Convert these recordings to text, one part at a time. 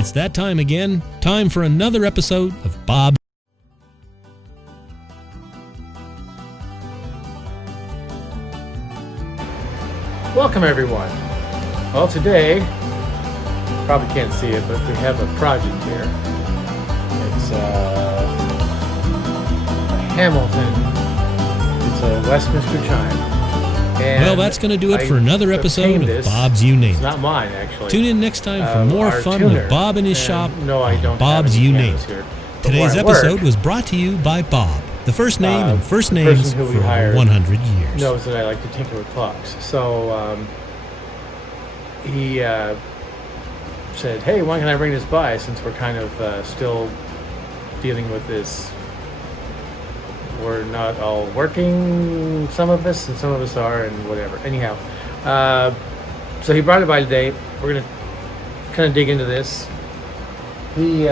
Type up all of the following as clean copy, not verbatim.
It's that time again. Time for another episode of Bob. Welcome everyone. Well, today, probably can't see it, but we have a project here. It's a Hamilton. It's a Westminster chime. And well, that's going to do it for another episode of Bob's You Name It. It's not mine, actually. Tune in next time for more fun with Bob and his shop. No, I don't. Bob's You Name It. Here. Today's episode was brought to you by Bob, the first name and first names for 100 years. Knows that I like to tinker with clocks, so he said, "Hey, when can I bring this by? Since we're kind of still dealing with this." We're not all working, some of us, and some of us are, and whatever. Anyhow, so he brought it by today. We're going to kind of dig into this. He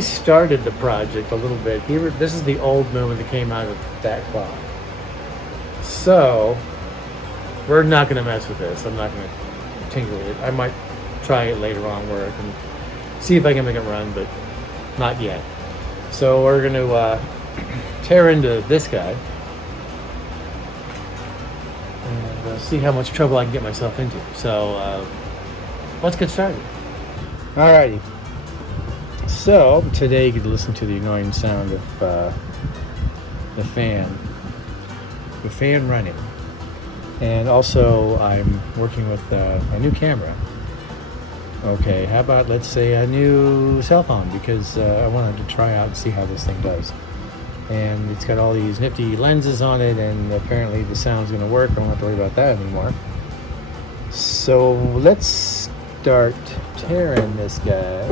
started the project a little bit. This is the old movement that came out of that clock. So, we're not going to mess with this. I'm not going to tinker with it. I might try it later on where I can see if I can make it run, but not yet. So we're going to tear into this guy and see how much trouble I can get myself into. So let's get started. Alrighty. So today you get to listen to the annoying sound of the fan running. And also I'm working with a new camera. Okay, how about, let's say, a new cell phone, because I wanted to try out and see how this thing does. And it's got all these nifty lenses on it, and apparently the sound's going to work. I don't have to worry about that anymore. So let's start tearing this guy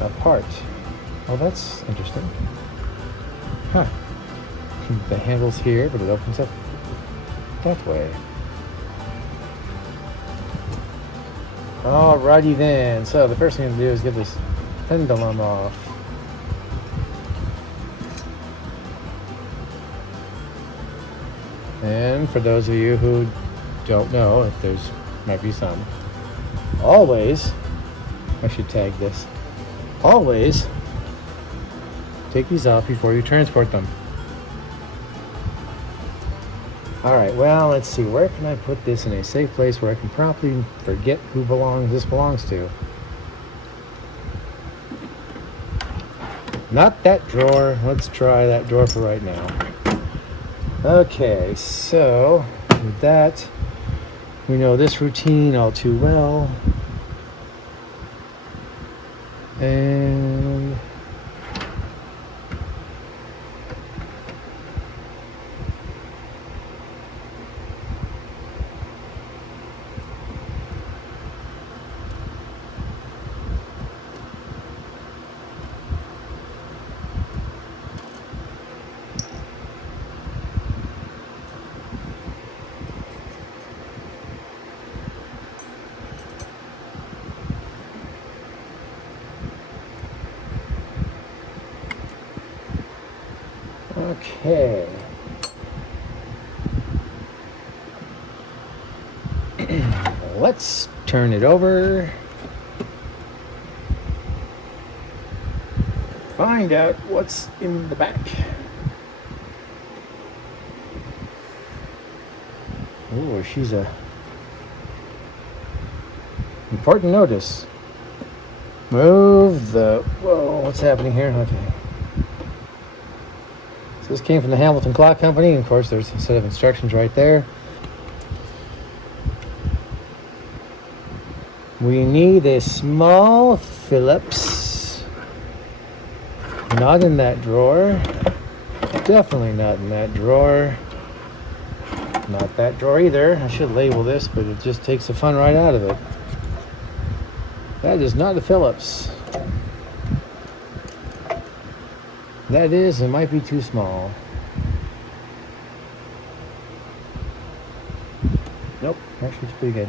apart. Oh, that's interesting. Huh. The handle's here, but it opens up that way. Alrighty then, so the first thing to do is get this pendulum off. And for those of you who don't know, if there's might be some, always, I should tag this, always take these off before you transport them. Alright, well, let's see, where can I put this in a safe place where I can properly forget who this belongs to? Not that drawer. Let's try that drawer for right now. Okay, so with that, we know this routine all too well. And okay. Let's turn it over. Find out what's in the back. Oh, she's a important notice. Move the... Whoa, what's happening here? Okay. So this came from the Hamilton Clock Company, and of course there's a set of instructions right there. We need a small Phillips. Not in that drawer. Definitely not in that drawer. Not that drawer either. I should label this, but it just takes the fun right out of it. That is not a Phillips. That is, it might be too small. Nope, actually it's pretty good.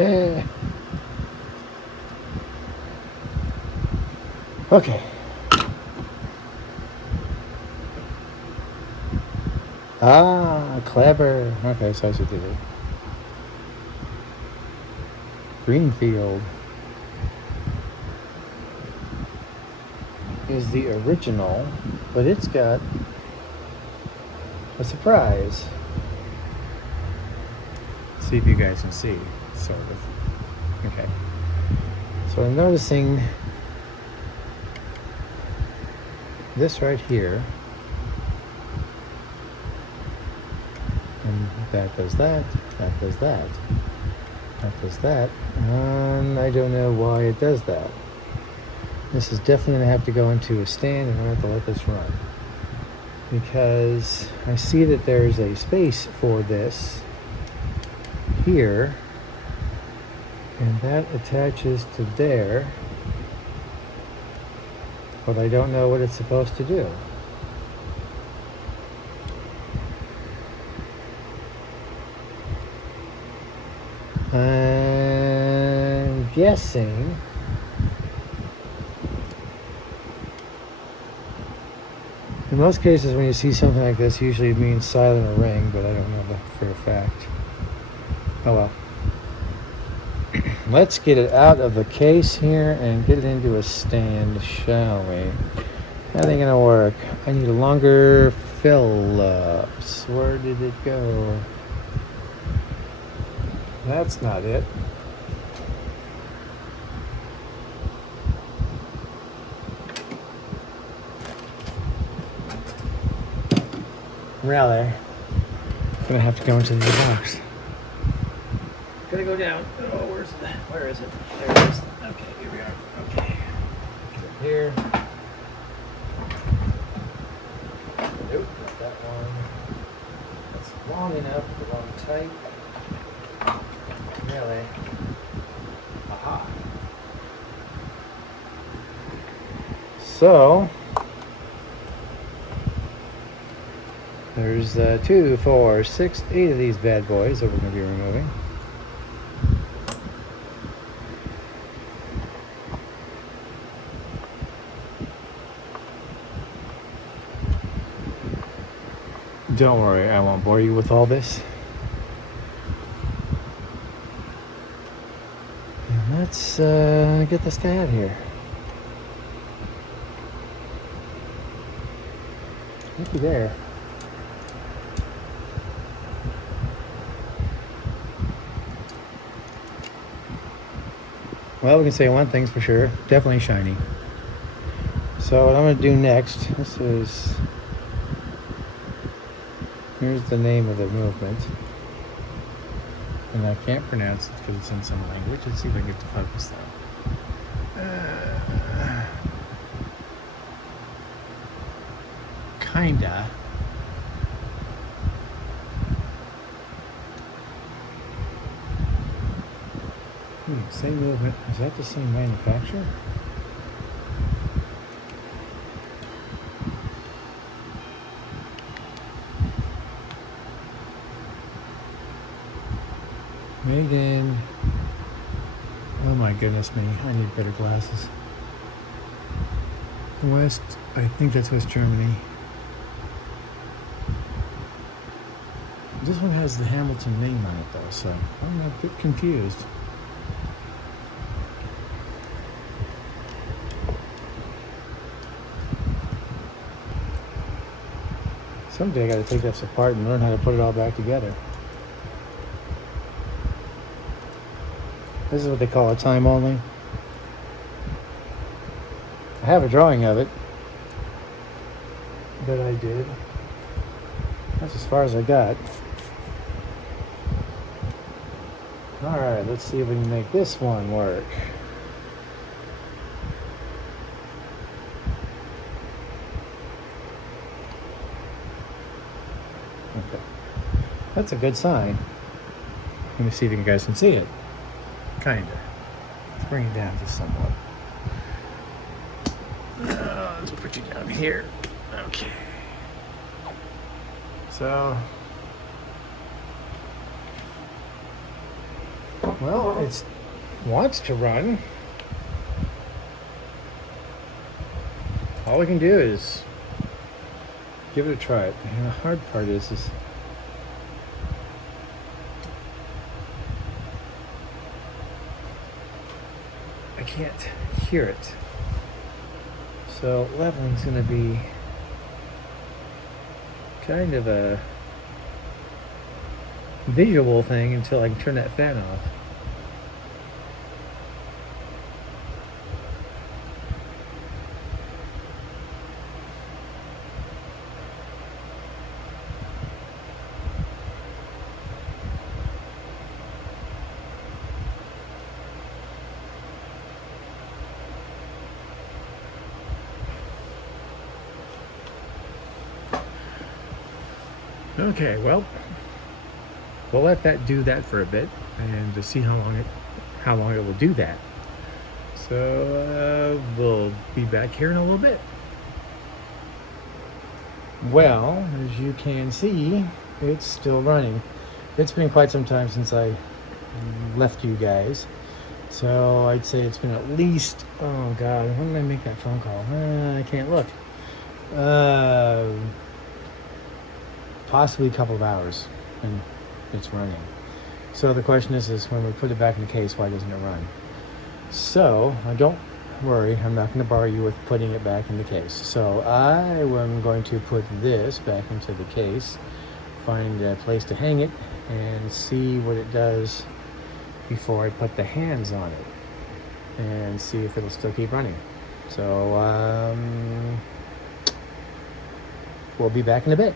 Yeah. Okay. Ah, clever. Okay, so I should do it. Greenfield is the original, but it's got a surprise. Let's see if you guys can see, sort of. Okay. So I'm noticing this right here. And that does that, that does that, that does that, and I don't know why it does that. This is definitely going to have to go into a stand and I'm going to have to let this run. Because I see that there's a space for this here, and that attaches to there, but I don't know what it's supposed to do. I'm guessing in most cases when you see something like this, usually it means silent or ring, but I don't know for a fact. Oh well. Let's get it out of the case here and get it into a stand, shall we? That ain't gonna work. I need a longer Phillips. Where did it go? That's not it. Really? Gonna have to go into the box. Gonna go down. Oh, where is it? There it is. Okay, here we are. Okay. Get it here. Nope, not that one. That's long enough, the wrong type. Really? Aha. So, there's 2, 4, 6, 8 of these bad boys that we're going to be removing. Don't worry, I won't bore you with all this. And let's get this guy out of here. Looky there. Well, we can say one thing's for sure. Definitely shiny. So what I'm going to do next, here's the name of the movement. And I can't pronounce it because it's in some language. Let's see if I get to focus though. Kinda. Same movement. Is that the same manufacturer? Made in... Oh my goodness me, I need better glasses. West, I think that's West Germany. This one has the Hamilton name on it though, so I'm a bit confused. Someday I gotta take this apart and learn how to put it all back together. This is what they call a time only. I have a drawing of it that I did. That's as far as I got. Alright, let's see if we can make this one work. Okay. That's a good sign. Let me see if you guys can see it. Kinda. Let's bring it down just somewhat. Let's put you down here. Okay. So Well, it wants to run. All we can do is give it a try. And the hard part is I can't hear it. So leveling's going to be kind of a visual thing until I can turn that fan off. Okay, well, we'll let that do that for a bit, and to see how long it will do that. So we'll be back here in a little bit. Well, as you can see, it's still running. It's been quite some time since I left you guys, so I'd say it's been at least, oh god, when did I make that phone call? I can't look. Possibly a couple of hours, and it's running. So the question is when we put it back in the case, why doesn't it run? So don't worry, I'm not going to bother you with putting it back in the case. So I am going to put this back into the case, find a place to hang it, and see what it does before I put the hands on it, and see if it'll still keep running. So we'll be back in a bit.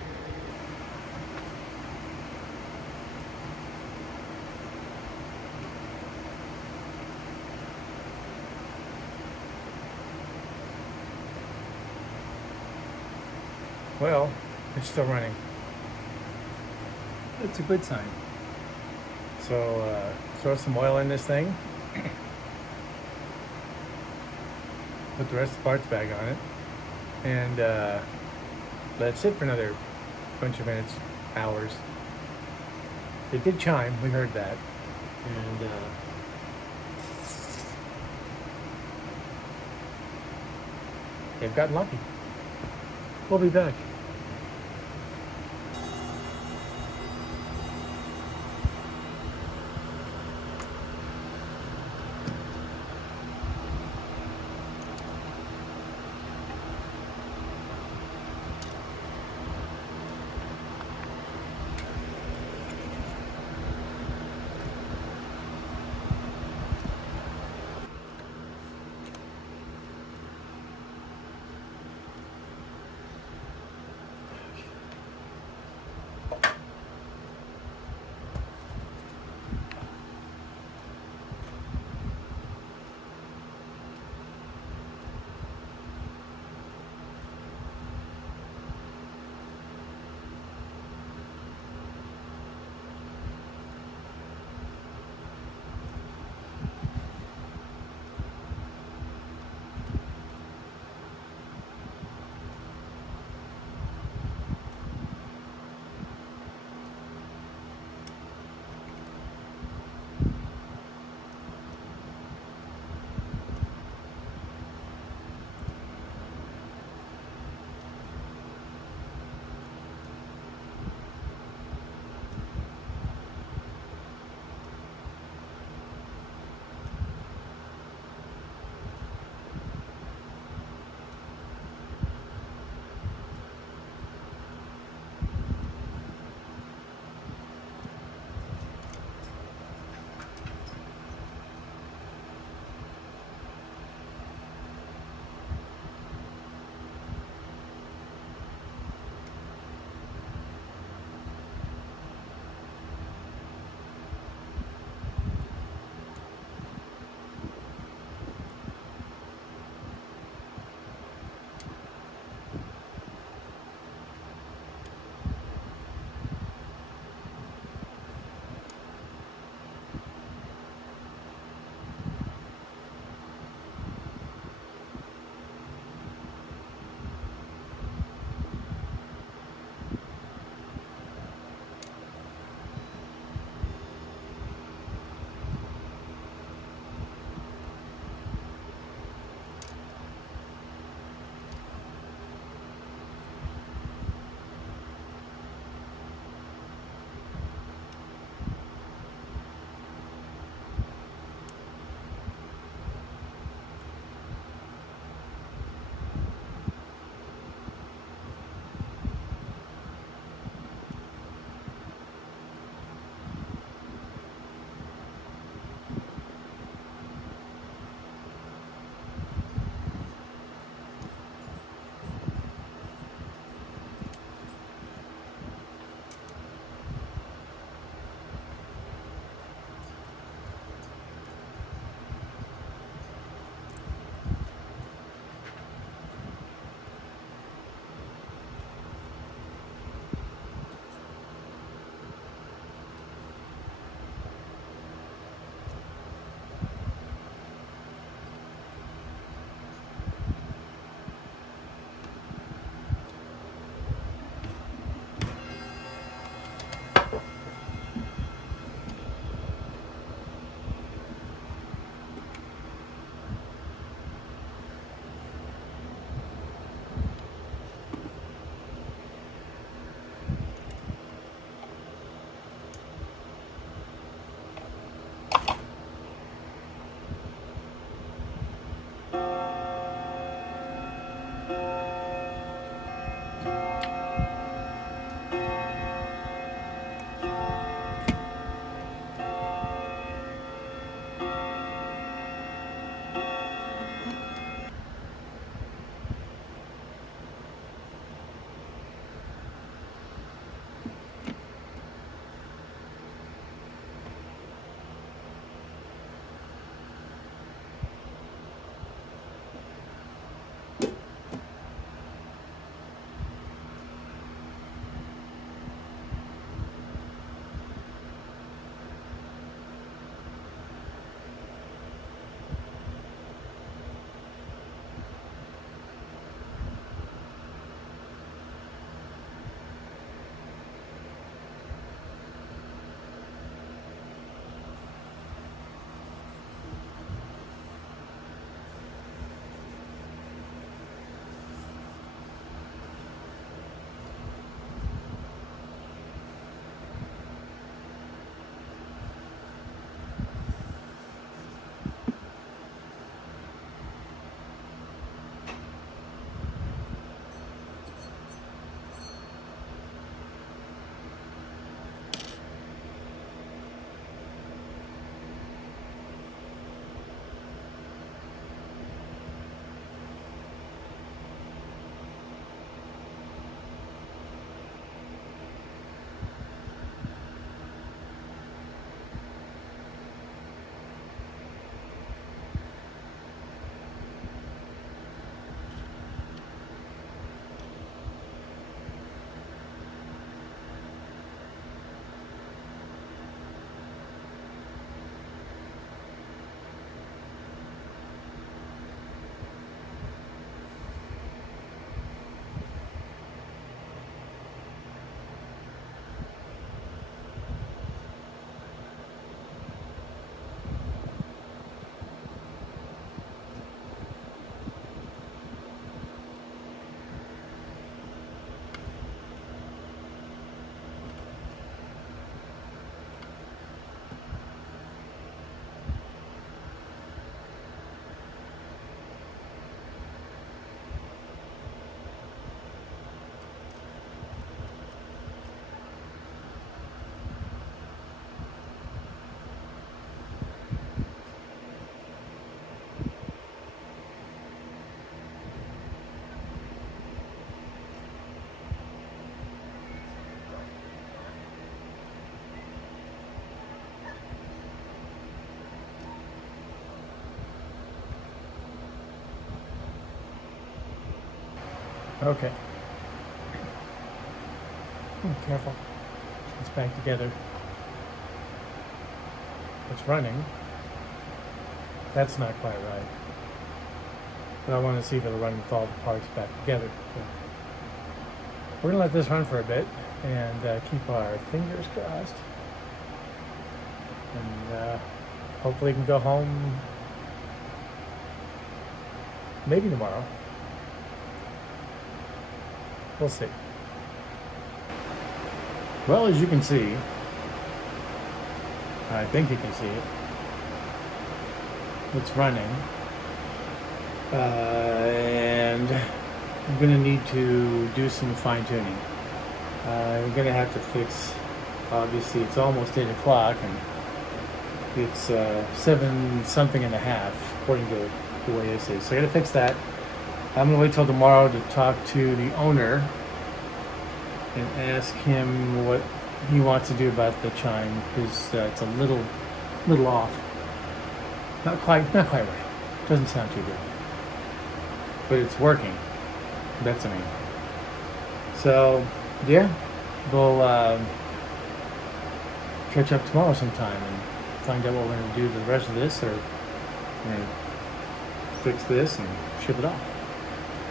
Well, it's still running. It's a good sign. So throw some oil in this thing. Put the rest of the parts back on it. And let it sit for another bunch of minutes, hours. It did chime, we heard that. And they've gotten lucky. We'll be back. Okay. Careful. It's back together. It's running. That's not quite right. But I want to see if it'll run with all the parts back together. So we're going to let this run for a bit and keep our fingers crossed. And hopefully we can go home maybe tomorrow. We'll see. Well, as you can see, I think you can see it. It's running. And I'm going to need to do some fine tuning. I'm going to have to fix, obviously it's almost 8 o'clock and it's 7 something and a half according to the way this is. So I got to fix that. I'm going to wait till tomorrow to talk to the owner and ask him what he wants to do about the chime, because it's a little off. Not quite right. Doesn't sound too good. But it's working. That's the main. So yeah, we'll catch up tomorrow sometime and find out what we're gonna do to the rest of this, or we're gonna fix this and ship it off.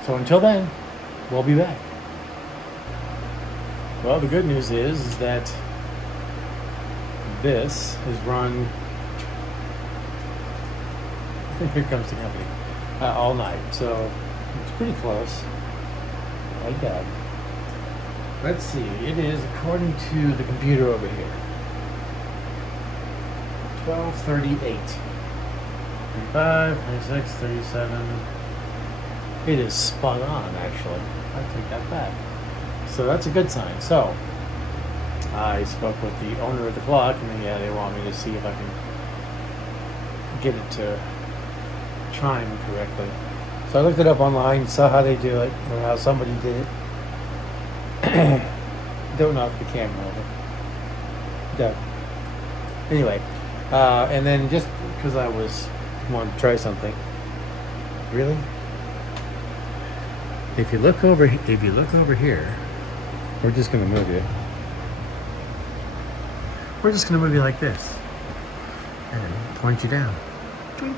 So until then, we'll be back. Well, the good news is that this is run, here comes the company, all night. So it's pretty close, like that. Let's see, it is according to the computer over here, 12:38, 35, 26, 37. It is spot on, actually. I take that back. So that's a good sign. So I spoke with the owner of the clock, and yeah, they want me to see if I can get it to chime correctly. So I looked it up online, saw how they do it, or how somebody did it. Don't knock the camera over. Doug. Anyway, and then just because I wanted to try something. Really? If you look over here, we're just going to move you. We're just going to move you like this and point you down. Twink.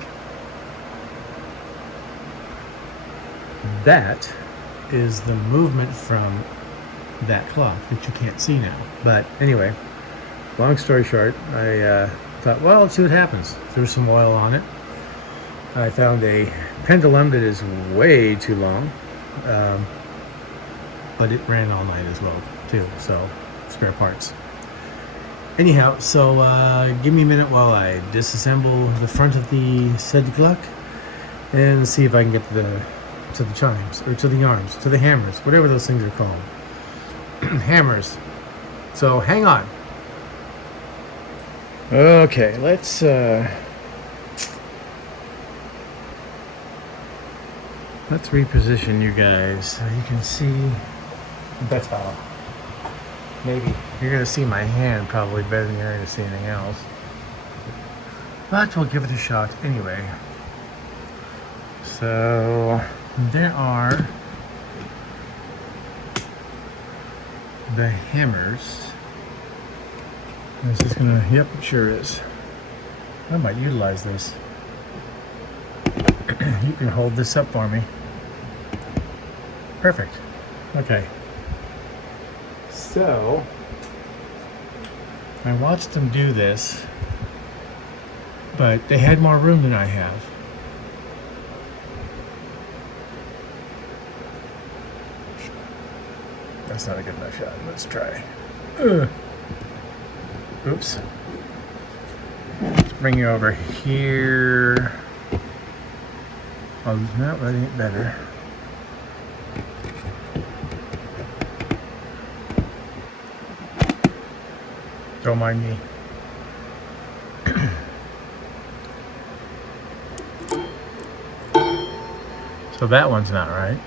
That is the movement from that clock that you can't see now. But anyway, long story short, I thought, well, let's see what happens. Threw some oil on it. I found a pendulum that is way too long. But it ran all night as well too, so spare parts. Anyhow, so give me a minute while I disassemble the front of the said clock and see if I can get to the chimes, or to the arms, to the hammers, whatever those things are called. Hammers. So hang on. Okay, let's reposition you guys so you can see better. Maybe you're gonna see my hand probably better than you're gonna see anything else, but we'll give it a shot anyway. So there are the hammers. Is this gonna? Yep, it sure is. I might utilize this. You can hold this up for me. Perfect. Okay. So I watched them do this, but they had more room than I have. That's not a good enough shot. Let's try. Oops. Let's bring you over here. Oh, no, that ain't better. Don't mind me. So that one's not right.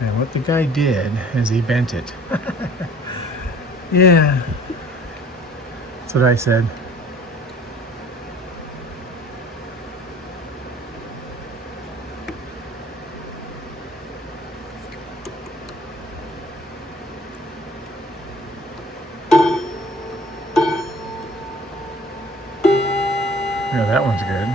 And what the guy did is he bent it. Yeah. That's what I said. Yeah, that one's good.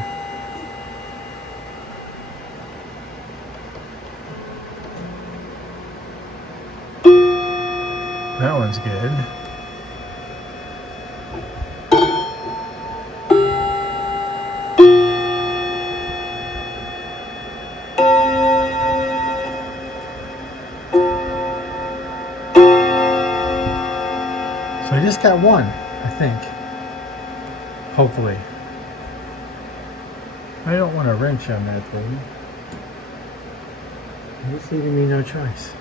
That one's good. So I just got one, I think. Hopefully. I don't want a wrench on that thing. It's leaving me no choice.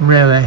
Really?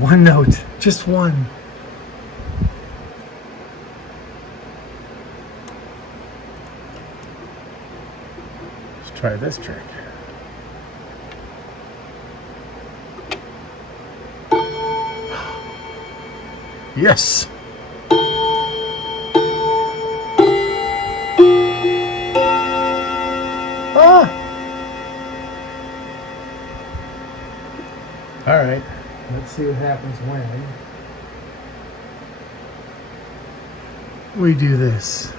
One note, just one. Let's try this trick. Yes. Ah. All right. Let's see what happens when we do this.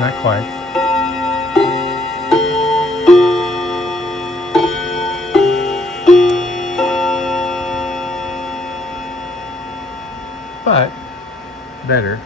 Not quite. But better.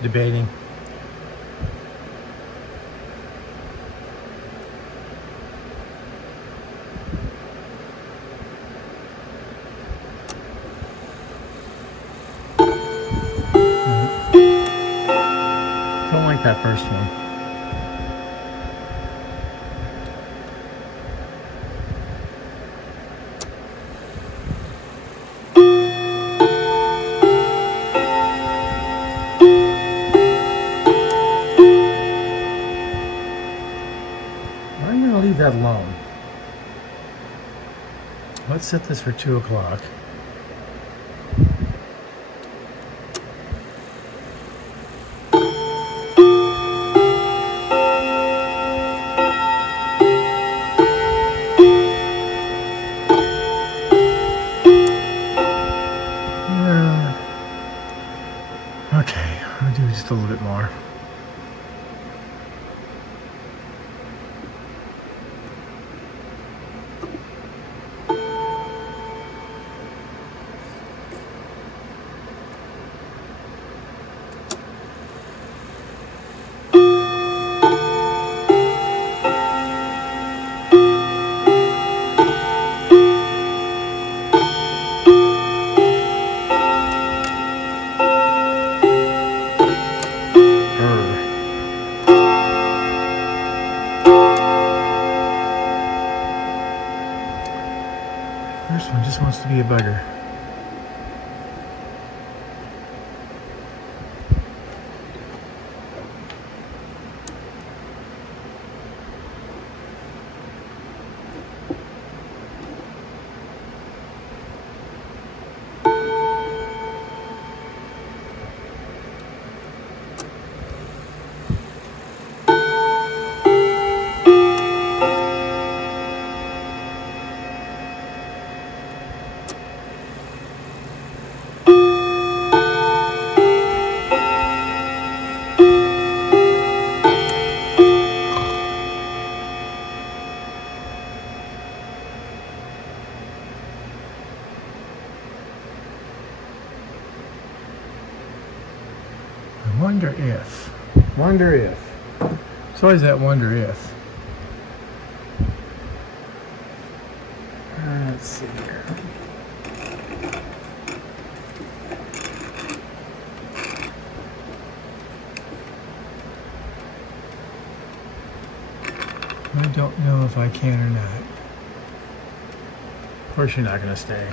Debating. Don't like that first one. I'm going to leave that alone. Let's set this for 2 o'clock. just a little bit more. First one just wants to be a bugger. Wonder if. It's always that wonder if. Let's see here. I don't know if I can or not. Of course you're not going to stay.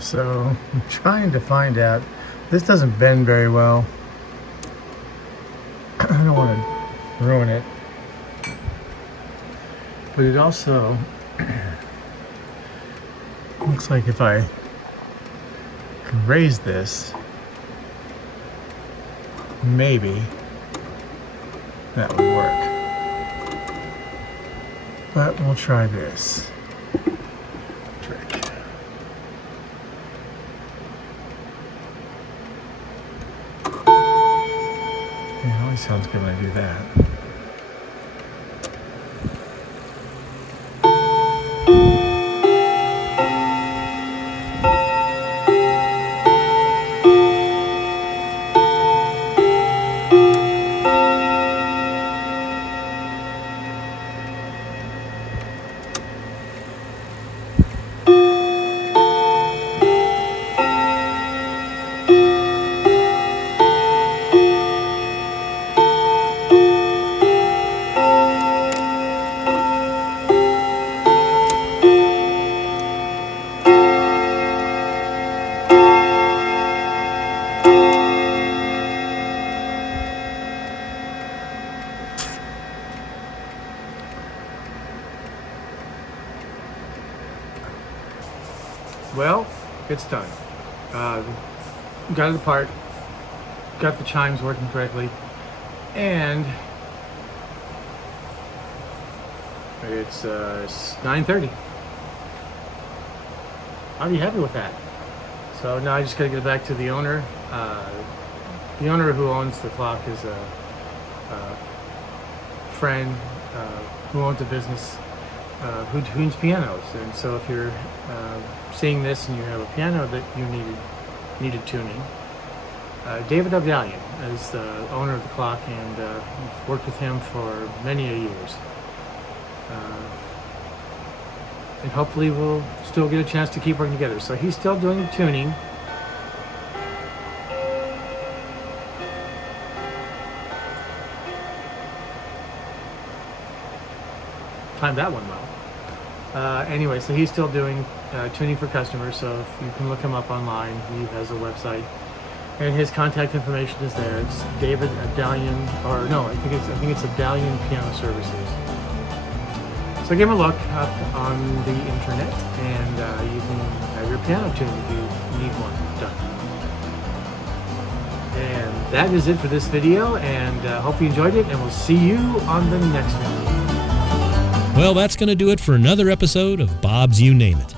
So I'm trying to find out. This doesn't bend very well. I don't want to ruin it. But it also looks like if I can raise this, maybe that would work. But we'll try this trick. It always sounds good when I do that. Well, it's done. Got it apart, got the chimes working correctly, and it's 9:30. I'll be happy with that. So now I just got to get back to the owner. The owner who owns the clock is a friend who owns a business who tunes pianos. And so if you're seeing this and you have a piano that you needed tuning, David Abdalian is the owner of the clock, and I've worked with him for many years. And hopefully we'll still get a chance to keep working together. So he's still doing the tuning. Timed that one well. Anyway, so he's still doing tuning for customers, so if you can look him up online. He has a website, and his contact information is there. It's David Abdalian, or no, I think it's Abdalian Piano Services. So give him a look up on the internet, and you can have your piano tuned if you need one done. And that is it for this video, and hope you enjoyed it, and we'll see you on the next one. Well, that's going to do it for another episode of Bob's You Name It.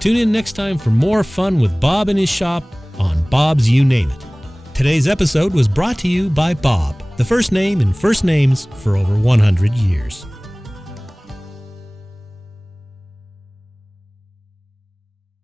Tune in next time for more fun with Bob and his shop on Bob's You Name It. Today's episode was brought to you by Bob, the first name and first names for over 100 years.